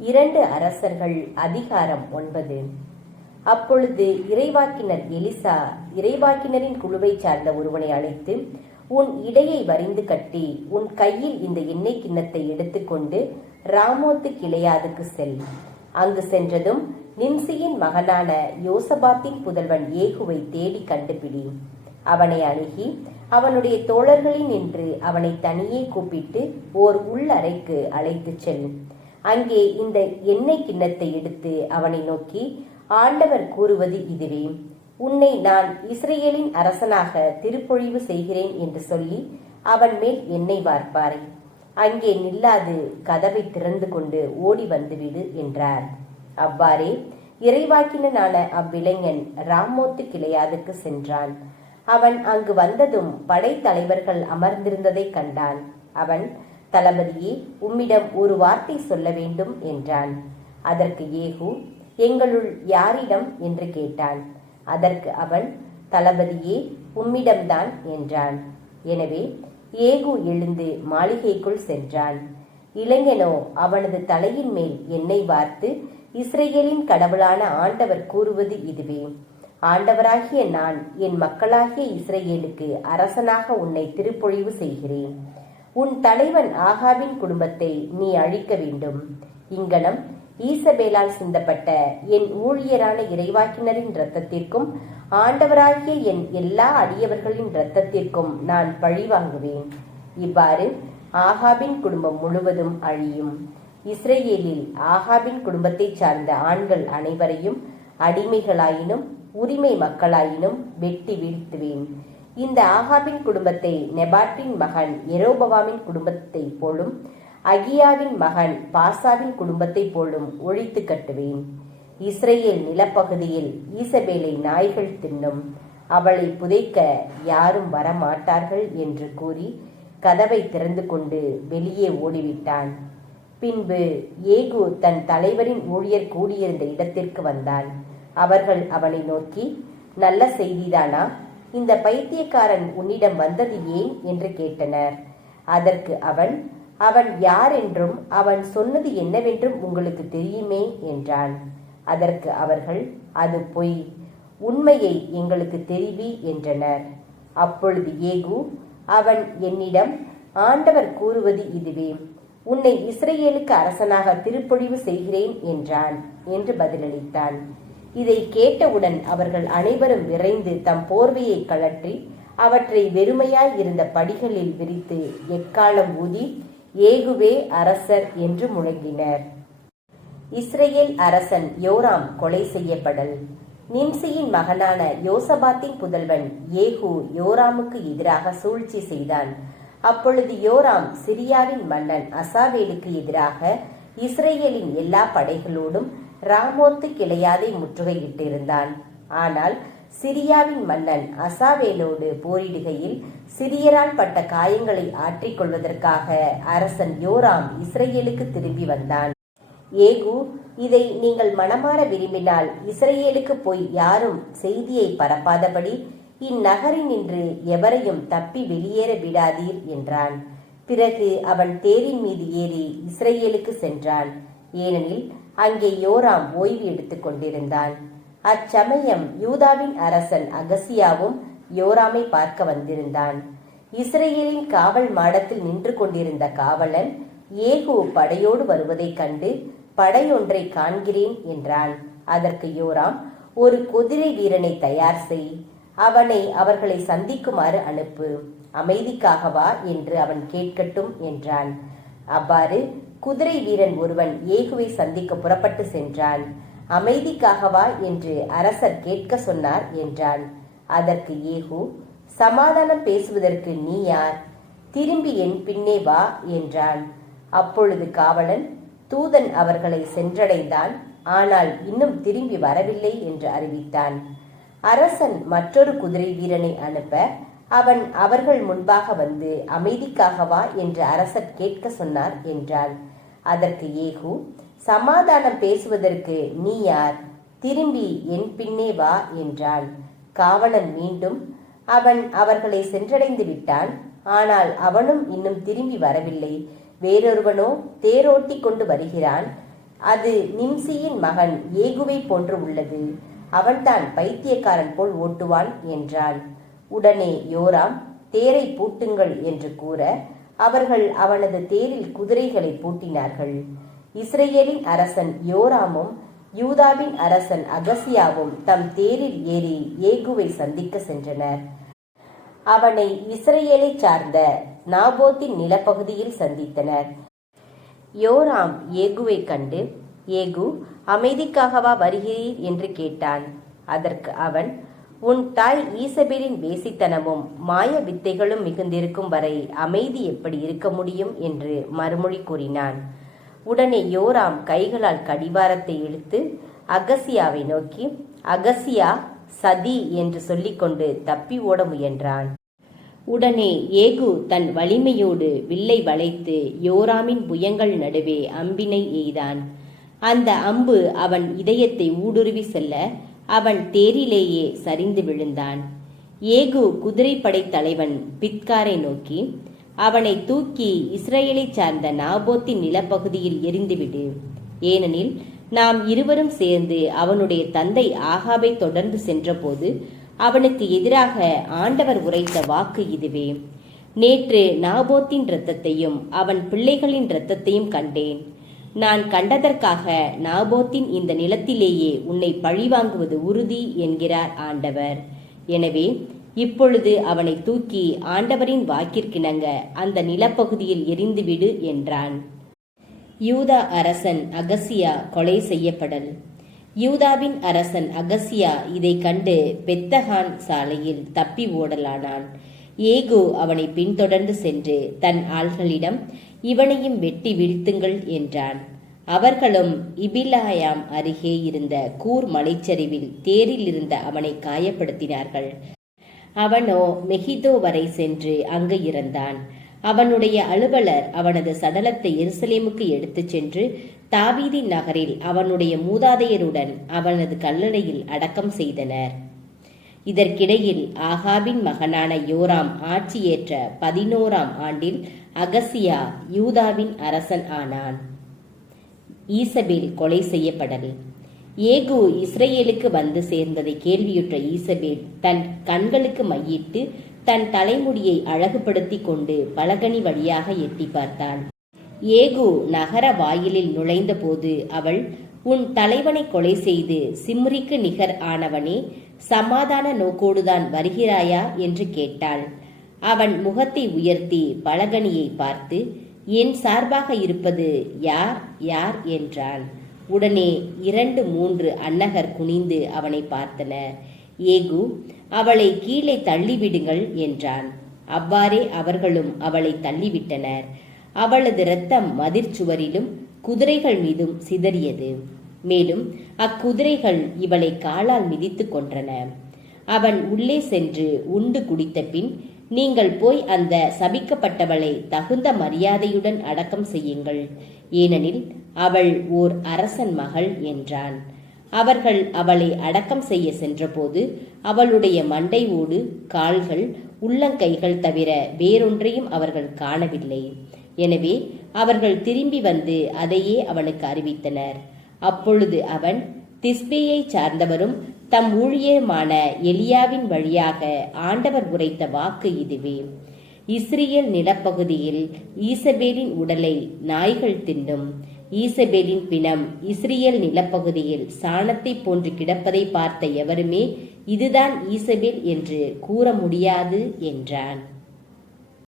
2 அரசர்கள் அதிகாரம் 9. அப்பொழுது இறைவாக்கினர் எலிசா இறைவாக்கினரின் குழுவைச் சார்ந்த ஒருவனை அழைத்து, உன் இடையை வரிந்து கட்டி உன் கையில் இந்த எண்ணெய் கிண்ணத்தை எடுத்துக்கொண்டு ராமோத்து கிளையாதுக்கு செல். அங்கு சென்றதும் நிம்சியின் மகனான யோசபாத்தின் புதல்வன் ஏகுவை தேடி கண்டுபிடி. அவனை அணுகி அவனுடைய தோழர்களில் நின்று அவனை தனியே கூப்பிட்டு ஓர் உள்ளறைக்கு அழைத்துச் செல். அங்கே இந்த எண்ணெய் கிண்ணத்தை எடுத்து அவனை நோக்கி, ஆண்டவர் கூறுவது இதுவே, உன்னை நான் இஸ்ரேலின் அரசனாக திருப்பொழிவு செய்கிறேன் என்று சொல்லி அவன் மேல் எண்ணெய் வார்ப்பாரை. அங்கே நில்லாது கதவை திறந்து கொண்டு ஓடி வந்துவிடு என்றார். அவ்வாறே இறைவாக்கினனான அவ்விளைஞன் ராமோத்து கிளையாதுக்கு சென்றான். அவன் அங்கு வந்ததும் படைத்தலைவர்கள் அமர்ந்திருந்ததை கண்டான். அவன், தளபதியே, உம்மிடம் ஒரு வார்த்தை சொல்ல வேண்டும் என்றான். அதற்கு ஏகு, எங்களுள் யாரிடம் என்று கேட்டான். அதற்கு அவன், தளபதியே, உம்மிடம்தான் என்றான். எனவே ஏகு எழுந்து மாளிகைக்குள் சென்றான். இளைஞனோ அவனது தலையின் மேல் எண்ணெய் வார்த்து, இஸ்ரேலின் கடவுளான ஆண்டவர் கூறுவது இதுவே, ஆண்டவராகிய நான் என் மக்களாகிய இஸ்ரேலுக்கு அரசனாக உன்னை திருப்பொழிவு செய்கிறேன். உன் தலைவன் ஆகாபின் குடும்பத்தை நீ அழிக்க வேண்டும். இங்கனம் ஈசபேலால் சிந்தப்பட்ட என் ஊழியரான இறைவாக்கினரின் இரத்தத்திற்கும் ஆண்டவராகிய என் எல்லா அடியவர்களின் இரத்தத்திற்கும் நான் பழி வாங்குவேன். இவ்வாறு ஆகாபின் குடும்பம் முழுவதும் அழியும். இஸ்ரேலில் ஆகாபின் குடும்பத்தை சார்ந்த ஆண்கள் அனைவரையும் அடிமைகளாயினும் உரிமை மக்களாயினும் வெட்டி வீழ்த்துவேன். இந்த ஆகாபின் குடும்பத்தை நெபாட்டின் மகன் எரோபவாமின் குடும்பத்தை போலும் அகியாவின் மகன் பாசாவின் குடும்பத்தை போலும் ஒழித்து கட்டுவேன். இஸ்ரேல் நிலப்பகுதியில் ஈசபேலை நாய்கள் தின்னும், அவளை புதைக்க யாரும் வரமாட்டார்கள் என்று கூறி கதவை திறந்து கொண்டு வெளியே ஓடிவிட்டான். பின்பு ஏகு தன் தலைவரின் ஊழியர் கூடியிருந்த இடத்திற்கு வந்தான். அவர்கள் அவனை நோக்கி, நல்ல செய்திதானா? இந்த பைத்தியக்காரன் உன்னிடம் வந்தது ஏன் என்று கேட்டனர். அதற்கு அவன், அவன் யார் என்றும் அவன் சொன்னது என்னவென்றும் உங்களுக்கு தெரியுமே என்றான். அதற்கு அவர்கள், அது பொய், உண்மையை எங்களுக்கு தெரிவி என்றனர். அப்பொழுது ஏகு, அவன் என்னிடம், ஆண்டவர் கூறுவது இதுவே, உன்னை இஸ்ரேலுக்கு அரசனாக திருப்பொழிவு செய்கிறேன் என்றான் என்று பதிலளித்தான். இதை கேட்டவுடன் அவர்கள் அனைவரும் விரைந்து தம் போர்வையை கழற்றி அவற்றை வெறுமையாய் இருந்த படிகளில் விரித்து எக்காலம் ஊதி, ஏகுவே அரசர் என்று முழங்கினர். இஸ்ரேல் அரசன் யோராம் கொலை செய்யப்படல். நிம்சியின் மகனான யோசபாத்தின் புதல்வன் ஏகு யோராமுக்கு எதிராக சூழ்ச்சி செய்தான். அப்பொழுது யோராம் சிரியாவின் மன்னன் அசாவேலுக்கு எதிராக இஸ்ரேலின் எல்லா படைகளோடும் ராமோத்து கிளையாதை முற்றுகையிட்டிருந்தான். ஆனால் சிரியாவின் மன்னன் அசாவேலோடு போரிடுகையில் சிரியரால் பட்ட காயங்களை ஆற்றிக் கொள்வதற்காக அரசன் யோராம் இஸ்ரேலுக்கு திரும்பி வந்தான். ஏகு, இதை நீங்கள் மனமாற விரும்பினால் இஸ்ரேலுக்கு போய் யாரும் செய்தியை பரப்பாதபடி இந்நகரினின்று எவரையும் தப்பி வெளியேற விடாதீர் என்றான். பிறகு அவன் தேரின் மீது ஏறி இஸ்ரேலுக்கு சென்றான். ஏனெனில் அங்கே யோராம் ஓய்வு எடுத்துக் கொண்டிருந்தான். அச்சமயம் யூதாவின் அரசன் அகசியாவும் யோராமை பார்க்க வந்திருந்தான். இஸ்ரேலின் காவல் மாடத்தில் நின்று கொண்டிருந்த காவலன் ஏகு படையோடு வருவதைக் கண்டு, படையொன்றை காண்கிறேன் என்றான். அதற்கு யோராம், ஒரு குதிரை வீரனை தயார் செய், அவனை அவர்களை சந்திக்குமாறு அனுப்பு, அமைதிக்காகவா என்று அவன் கேட்கட்டும் என்றான். அவ்வாறு குதிரை வீரன் ஒருவன் ஏகுவை சந்திக்க புறப்பட்டு சென்றான். அமைதிக்காகவா என்று அரசர் கேட்க சொன்னார் என்றான். அதற்கு ஏகு, சமாதானம் பேசுவதற்கு நீ யார்? திரும்பி என் பின்னே வா என்றான். அப்பொழுது காவலன், தூதன் அவர்களை சென்றடைந்தான், ஆனால் இன்னும் திரும்பி வரவில்லை என்று அறிவித்தான். அரசன் மற்றொரு குதிரை வீரனை அனுப்ப அவன் அவர்கள் முன்பாக வந்து, அமைதிக்காகவா என்று அரசர் கேட்க சொன்னார் என்றான். அதற்கு ஏகு, சமாதானம் பேசுவதற்கு நீ யார்? திரும்பி என் பின்னே வா என்றான். காவலன் மீண்டும், அவன் அவர்களை சென்றடைந்து விட்டான், ஆனால் அவனும் இன்னும் திரும்பி வரவில்லை, வேறொருவனோ தேரோட்டி கொண்டு வருகிறான், அது நிம்சியின் மகன் ஏகுவை போன்று உள்ளது. அவன்தான் பைத்தியக்காரன் போல் ஓட்டுவான் என்றான். உடனே யோராம், தேரை பூட்டுங்கள் என்று கூற அவர்கள் அவனது தேரில் குதிரைகளை பூட்டினார்கள். இஸ்ரேலின் அரசன் யோராமும் யூதாவின் அரசன் அகசியாவும் தம் தேரில் ஏறி ஏகுவை சந்திக்க சென்றனர். அவனை இஸ்ரேலை சார்ந்த நாபோத்தின் நிலப்பகுதியில் சந்தித்தனர். யோராம் ஏகுவை கண்டு, ஏகு, அமைதிக்காகவா வருகிறீர் என்று கேட்டான். அதற்கு அவன், உன் தாய் ஈசபேலின் வேசித்தனமும் மாய வித்தைகளும் மிகுந்திருக்கும் வரை அமைதி எப்படி இருக்க முடியும் என்று மறுமொழி கூறினான். உடனே யோராம் கைகளால் கடிவாரத்தை இழுத்து அகசியாவை நோக்கி, அகசியா, சதி என்று சொல்லிக்கொண்டு தப்பி ஓட முயன்றான். உடனே ஏகு தன் வலிமையோடு வில்லை வளைத்து யோராமின் புயங்கள் நடுவே அம்பினை எய்தான். அந்த அம்பு அவன் இதயத்தை ஊடுருவி செல்ல அவன் தேரிலேயே சரிந்து விழுந்தான். ஏகு குதிரைப்படை தலைவன் பித்காரை நோக்கி, அவனை தூக்கி இஸ்ரேலை சார்ந்த நாபோத்தின் நிலப்பகுதியில் எரிந்துவிடு. ஏனெனில் நாம் இருவரும் சேர்ந்து அவனுடைய தந்தை ஆகாபை தொடர்ந்து சென்றபோது அவனுக்கு எதிராக ஆண்டவர் உரைத்த வாக்கு இதுவே. நேற்று நாபோத்தின் இரத்தத்தையும் அவன் பிள்ளைகளின் இரத்தத்தையும் கண்டேன். நான் கண்டதற்காக நாபோத்தின் இந்த நிலத்திலேயே உன்னை பழிவாங்குவது உறுதி என்கிறார் ஆண்டவர். எனவே இப்பொழுது அவனை தூக்கி ஆண்டவரின் வாக்கிற்கிணங்க அந்த நிலப்பகுதியில் எரிந்துவிடு என்றான். யூதா அரசன் அகசியா கொலை செய்யப்படல். யூதாவின் அரசன் அகசியா இதை கண்டு பெத்தகான் சாலையில் தப்பி ஓடலானான். ஏகு அவனை பின்தொடர்ந்து சென்று தன் ஆள்களிடம், இவனையும் வெட்டி வீழ்த்துங்கள் என்றான். அவர்களும் இபிலாயாம் அருகே இருந்த கூர் மலைச்சரிவில் தேரில் இருந்த அவனை காயப்படுத்தினார்கள். அவனோ மெகிதோ வரை சென்று அங்கு இறந்தான். அவனுடைய அலுவலர் அவனது சடலத்தை எருசலேமுக்கு எடுத்துச் சென்று தாவீதின் நகரில் அவனுடைய மூதாதையருடன் அவனது கல்லறையில் அடக்கம் செய்தனர். இதற்கிடையில் ஆகாபின் மகனான யோராம் ஆட்சியேற்ற 11ஆம் ஆண்டில் அகசியா யூதாவின் அரசன் ஆனான். ஈசபேல் கொலை செய்யப்படல். ஏகு இஸ்ரேலுக்கு வந்து சேர்ந்ததை கேள்வியுற்ற ஈசபேல் தன் கண்களுக்கு மையிட்டு தன் தலைமுடியை அழகுபடுத்தி கொண்டு பலகனி வழியாக எட்டி பார்த்தாள். ஏகு நகர வாயிலில் நுழைந்த போது அவள், உன் தலைவனை கொலை செய்து சிம்ரிக்கு நிகர் ஆனவனே, சமாதான நோக்கோடுதான் வருகிறாயா என்று கேட்டாள். அவன் முகத்தை உயர்த்தி பலகனியை பார்த்து, என் சார்பாக இருப்பது யார் யார் என்றான். உடனே 2-3 அன்னகர் குனிந்து அவனை பார்த்தனர். ஏகு, அவளை கீழே தள்ளிவிடுங்கள் என்றான். அவ்வாறே அவர்களும் அவளை தள்ளிவிட்டனர். அவளது இரத்தம் மதிர்ச்சுவரிலும் குதிரைகள் மீதும் சிதறியது. மேலும் அக்குதிரைகள் இவளை காலால் மிதித்து கொன்றன. அவன் உள்ளே சென்று உண்டு குடித்த பின், நீங்கள் போய் அந்த சபிக்கப்பட்டவளை தகுந்த மரியாதையுடன் அடக்கம் செய்யுங்கள், ஏனெனில் அவள் ஓர் அரசன் மகள் என்றான். அவர்கள் அவளை அடக்கம் செய்ய சென்றபோது அவளுடைய மண்டை ஓடு, கால்கள், உள்ளங்கைகள் தவிர வேறொன்றையும் அவர்கள் காணவில்லை. எனவே அவர்கள் திரும்பி வந்து அதையே அவனுக்கு அறிவித்தனர். அப்பொழுது அவன், திஸ்பேயை சார்ந்தவரும் தம் ஊழியருமான எலியாவின் வழியாக ஆண்டவர் உரைத்த வாக்கு இதுவே. இஸ்ரேல் நிலப்பகுதியில் ஈசபேலின் உடலை நாய்கள் தின்னும். ஈசபேலின் பிணம் இஸ்ரேல் நிலப்பகுதியில் சாணத்தை போன்று கிடப்பதை பார்த்த எவருமே இதுதான் ஈசபேல் என்று கூற முடியாது என்றான்.